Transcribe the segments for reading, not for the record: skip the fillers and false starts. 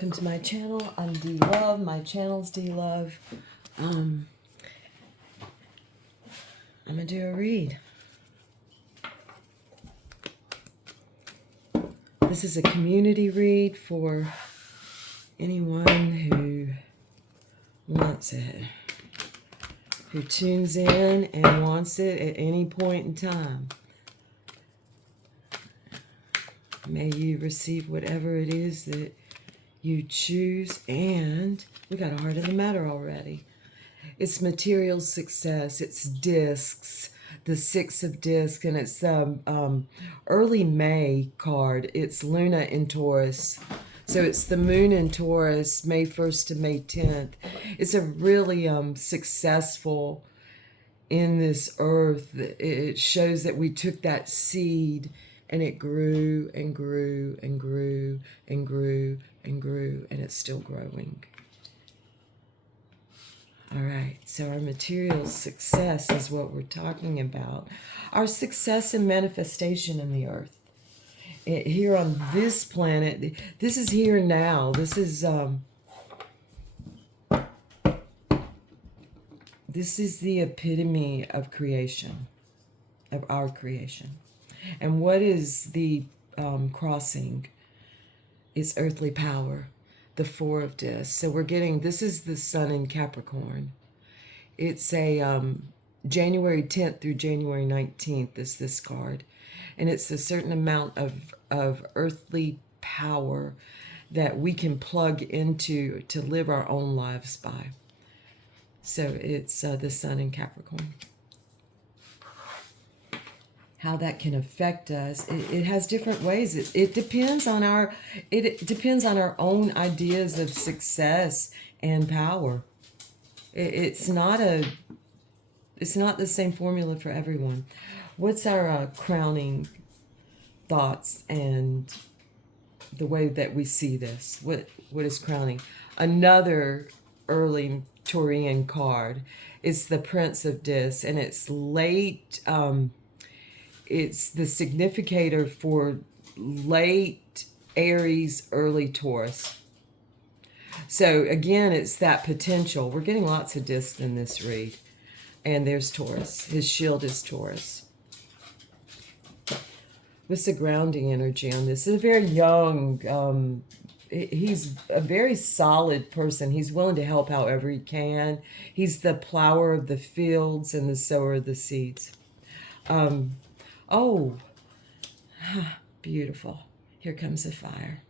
welcome to my channel. I'm D Love. My channel's D Love. I'm gonna do a read. This is a community read for anyone who wants it, who tunes in and wants it at any point in time. May you receive whatever it is that you choose. And we got a heart of the matter already. It's material success. It's discs, the 6 of discs, and it's early May card. It's Luna in Taurus. So it's the moon in Taurus, May 1st to May 10th. It's a really successful in this earth. It shows that we took that seed and it grew and grew and grew and grew and grew, and it's still growing. All right, so our material success is what we're talking about. Our success and manifestation in the earth. Here on this planet, this is here now. This is the epitome of creation, of our creation. And what is the crossing? It's earthly power, the 4 of discs. So we're getting, this is the sun in Capricorn. It's a January 10th through January 19th is this card. And it's a certain amount of earthly power that we can plug into to live our own lives by. So it's the sun in Capricorn. How that can affect us, it has different ways. It depends on our own ideas of success and power. It's not the same formula for everyone. What's our crowning thoughts and the way that we see this? What is crowning? Another early Taurian card. It's the Prince of Discs, and it's late. It's the significator for late Aries, early Taurus. So again, it's that potential. We're getting lots of discs in this read. And there's Taurus. His shield is Taurus. What's the grounding energy on this? It's a very young, he's a very solid person. He's willing to help however he can. He's the plower of the fields and the sower of the seeds. Oh, beautiful. Here comes the fire.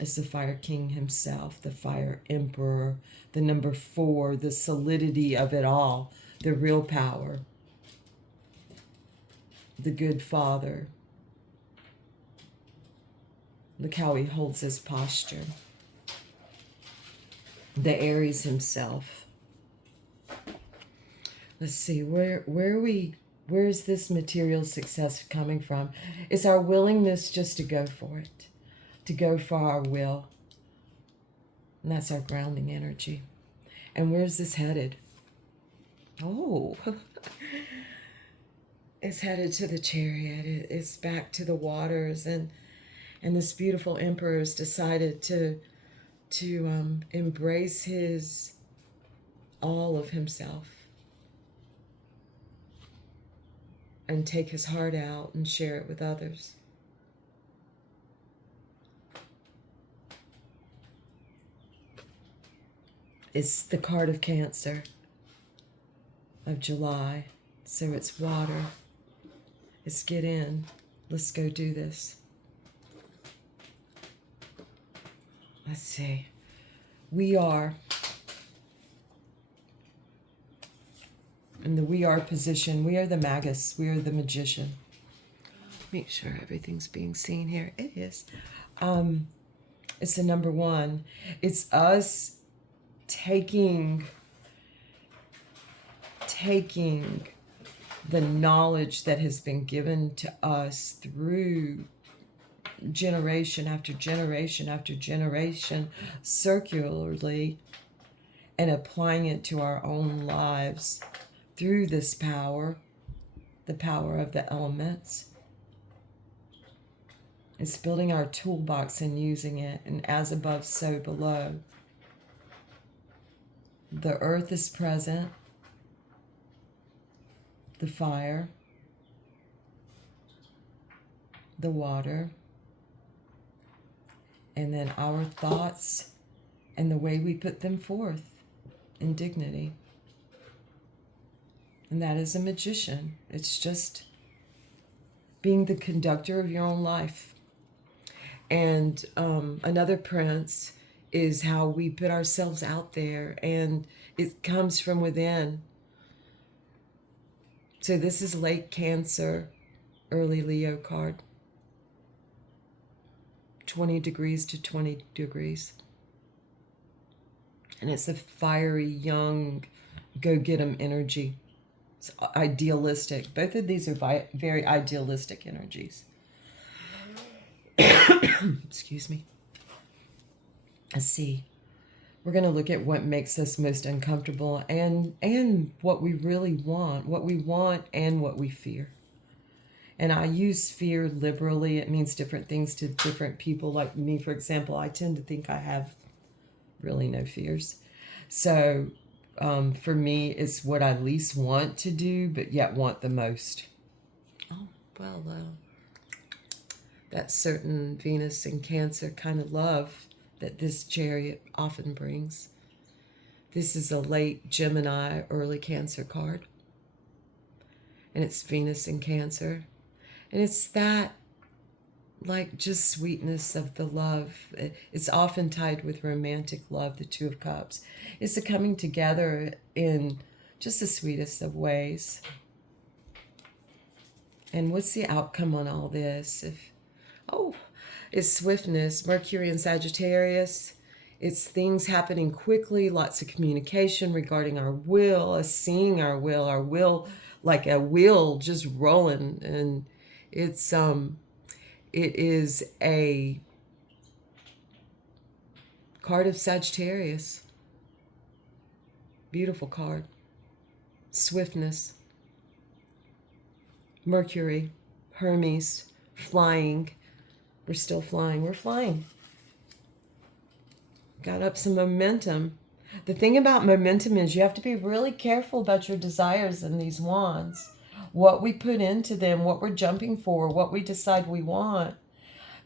It's the fire king himself, the fire emperor, the number 4, the solidity of it all, the real power, the good father. Look how he holds his posture. The Aries himself. Let's see, where's this material success coming from? It's our willingness just to go for it, to go for our will. And that's our grounding energy. And where's this headed? Oh, it's headed to the Chariot. It's back to the waters. And this beautiful emperor has decided to embrace his all of himself. And take his heart out and share it with others. It's the card of Cancer of July. So it's water. It's get in. Let's go do this. Let's see. We are in the we are position. We are the magus. We are the magician. Make sure everything's being seen here. It is. It's the number 1. It's us taking the knowledge that has been given to us through generation after generation after generation circularly, and applying it to our own lives through this power, the power of the elements. It's building our toolbox and using it, and as above, so below. The earth is present, the fire, the water, and then our thoughts and the way we put them forth in dignity. And that is a magician. It's just being the conductor of your own life. And another prince is how we put ourselves out there, and it comes from within. So this is late Cancer, early Leo card. 20 degrees to 20 degrees. And it's a fiery, young, go-get-'em energy. It's idealistic. Both of these are very idealistic energies. Excuse me. Let's see. We're going to look at what makes us most uncomfortable and what we really want and what we fear. And I use fear liberally. It means different things to different people. Like me, for example, I tend to think I have really no fears. So for me, it's what I least want to do, but yet want the most. Oh, well, that certain Venus and Cancer kind of love that this chariot often brings. This is a late Gemini, early Cancer card. And it's Venus in Cancer. And it's that, like, just sweetness of the love. It's often tied with romantic love, the Two of Cups. It's the coming together in just the sweetest of ways. And what's the outcome on all this? It's swiftness, Mercury in Sagittarius. It's things happening quickly, lots of communication regarding our will, us seeing our will like a wheel just rolling. And it is a card of Sagittarius. Beautiful card. Swiftness. Mercury, Hermes, flying. We're still flying. We're flying. Got up some momentum. The thing about momentum is you have to be really careful about your desires in these wands. What we put into them, what we're jumping for, what we decide we want.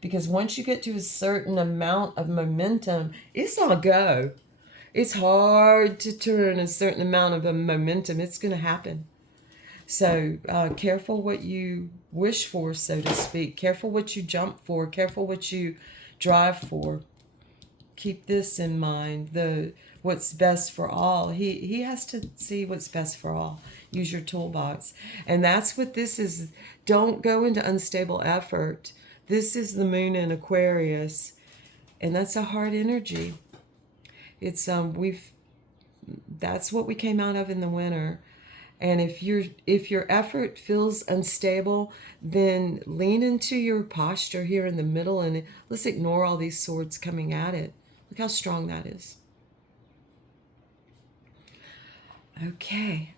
Because once you get to a certain amount of momentum, it's all go. It's hard to turn a certain amount of a momentum. It's going to happen. So careful what you wish for, so to speak. Careful what you jump for. Careful what you drive for. Keep this in mind. What's best for all. He has to see what's best for all. Use your toolbox. And that's what this is. Don't go into unstable effort. This is the moon in Aquarius. And that's a hard energy. It's that's what we came out of in the winter. And if your effort feels unstable, then lean into your posture here in the middle and let's ignore all these swords coming at it. Look how strong that is. Okay.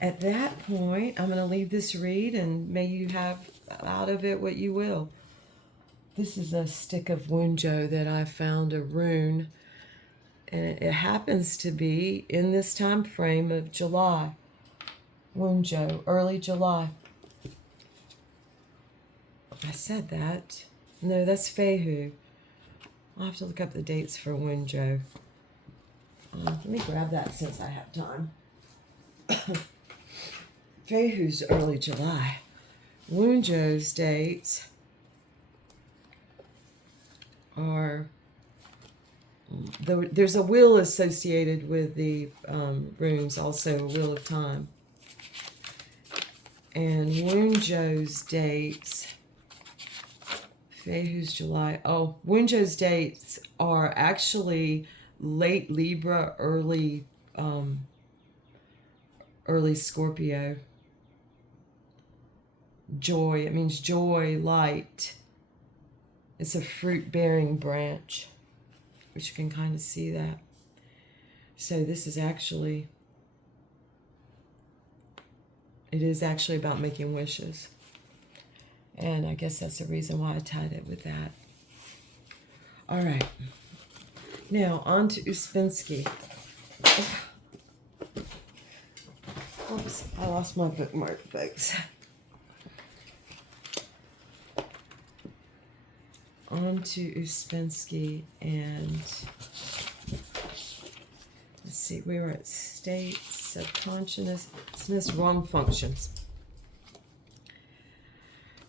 At that point, I'm going to leave this read, and may you have out of it what you will. This is a stick of Wunjo that I found, a rune. And it happens to be in this time frame of July. Wunjo, early July. I said that. No, that's Fehu. I'll have to look up the dates for Wunjo. Let me grab that since I have time. Fehu's early July. Wunjo's dates are... There's a wheel associated with the runes, also a wheel of time. And Wunjo's dates, Fehu's July. Oh, Wunjo's dates are actually late Libra, early Scorpio. Joy, it means joy, light. It's a fruit-bearing branch, which you can kind of see that. So this is actually... It is actually about making wishes. And I guess that's the reason why I tied it with that. All right. Now, on to Uspensky. Oops, I lost my bookmark, folks. On to Uspensky, and let's see, we were at states, subconsciousness, wrong functions.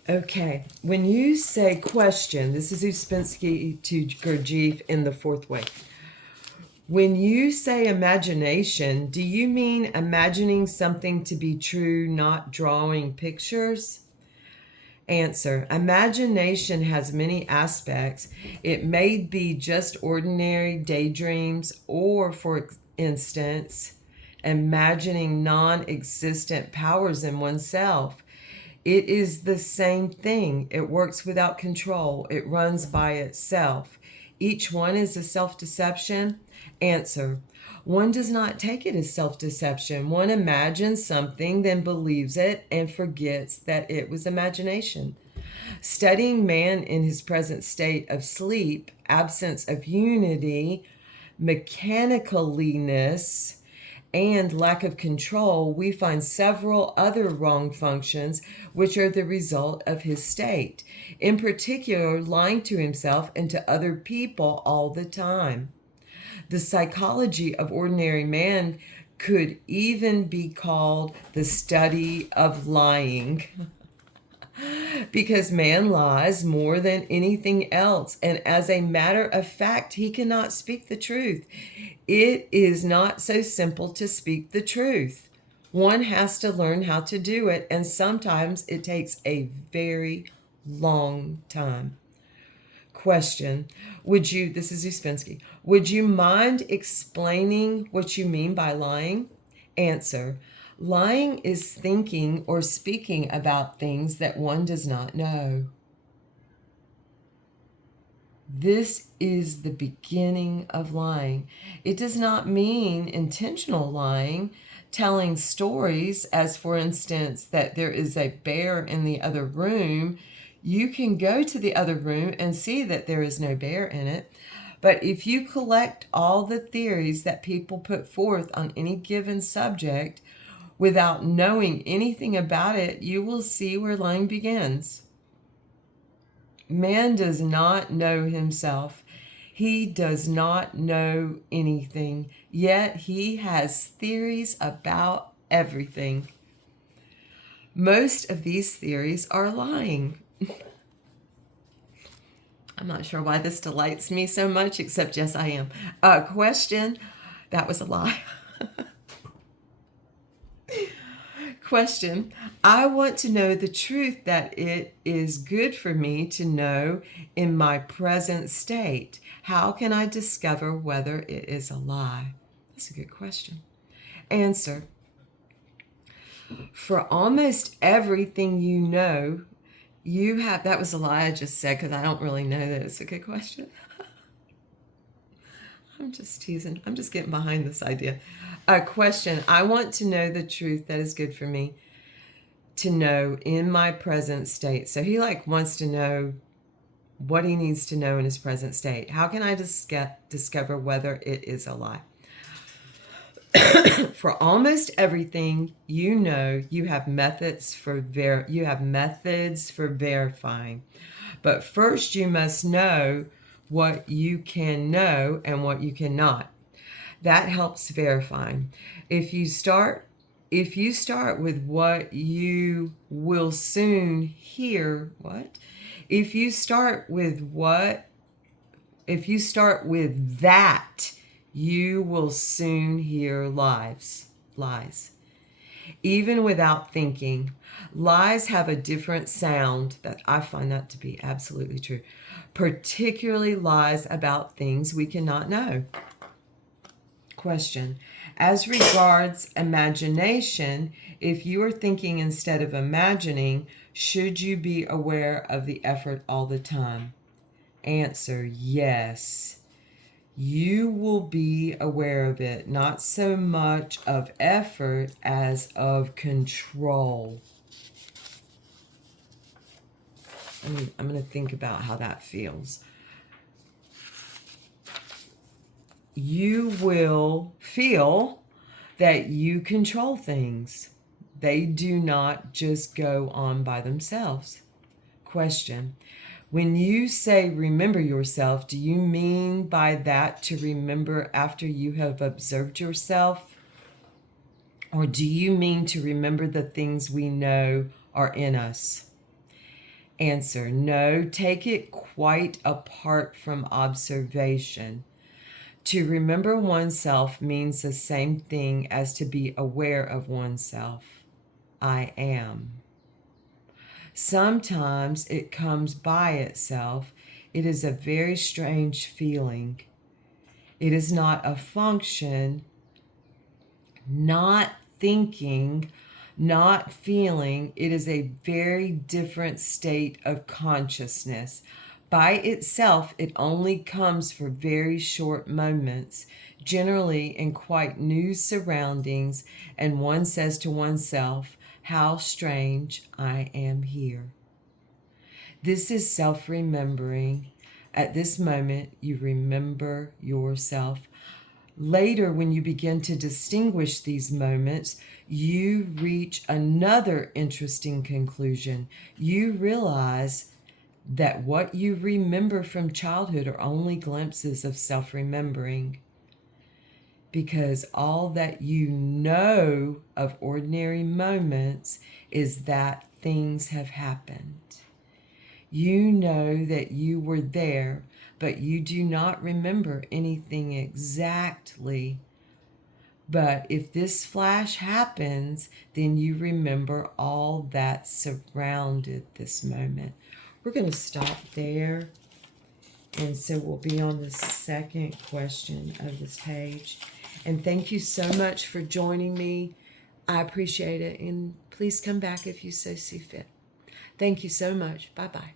Okay, when you say question, this is Uspensky to Gurdjieff in the fourth way. When you say imagination, do you mean imagining something to be true, not drawing pictures? Answer: imagination has many aspects. It may be just ordinary daydreams, or, for instance, imagining non-existent powers in oneself. It is the same thing. It works without control. It runs by itself. Each one is a self-deception. Answer: one does not take it as self-deception. One imagines something, then believes it, and forgets that it was imagination. Studying man in his present state of sleep, absence of unity, mechanicaliness, and lack of control, we find several other wrong functions which are the result of his state. In particular, lying to himself and to other people all the time. The psychology of ordinary man could even be called the study of lying. Because man lies more than anything else, and as a matter of fact, he cannot speak the truth. It is not so simple to speak the truth. One has to learn how to do it, and sometimes it takes a very long time. Question: this is Uspensky, would you mind explaining what you mean by lying? Answer: lying is thinking or speaking about things that one does not know. This is the beginning of lying. It does not mean intentional lying, telling stories, as for instance, that there is a bear in the other room. You can go to the other room and see that there is no bear in it. But if you collect all the theories that people put forth on any given subject without knowing anything about it, you will see where lying begins. Man does not know himself. He does not know anything, yet he has theories about everything. Most of these theories are lying. I'm not sure why this delights me so much, except yes, I am. Question: that was a lie. Question: I want to know the truth that it is good for me to know in my present state. How can I discover whether it is a lie? That's a good question. Answer: for almost everything you know, you have... That was a lie I just said because I don't really know that it's a good question. I'm just teasing. I'm just getting behind this idea. A question: I want to know the truth that is good for me to know in my present state. So he wants to know what he needs to know in his present state. How can I discover whether it is a lie? For almost everything you know, you have methods for verifying. But first you must know what you can know and what you cannot. That helps verifying. If you start with what you will soon hear, if you start with that, you will soon hear lies. Even without thinking, lies have a different sound. That I find that to be absolutely true. Particularly lies about things we cannot know. Question: as regards imagination, if you are thinking instead of imagining, should you be aware of the effort all the time? Answer: yes. You will be aware of it, not so much of effort as of control. I'm going to think about how that feels. You will feel that you control things. They do not just go on by themselves. Question. When you say remember yourself, do you mean by that to remember after you have observed yourself? Or do you mean to remember the things we know are in us? Answer. No, take it quite apart from observation. To remember oneself means the same thing as to be aware of oneself. I am. Sometimes it comes by itself. It is a very strange feeling. It is not a function, not thinking, not feeling. It is a very different state of consciousness. By itself, it only comes for very short moments, generally in quite new surroundings, and one says to oneself, how strange I am here. This is self-remembering. At this moment, you remember yourself. Later, when you begin to distinguish these moments, you reach another interesting conclusion. You realize that what you remember from childhood are only glimpses of self-remembering, because all that you know of ordinary moments is that things have happened. You know that you were there, but you do not remember anything exactly. But if this flash happens, then you remember all that surrounded this moment. We're going to stop there. And so we'll be on the second question of this page. And thank you so much for joining me. I appreciate it. And please come back if you so see fit. Thank you so much. Bye-bye.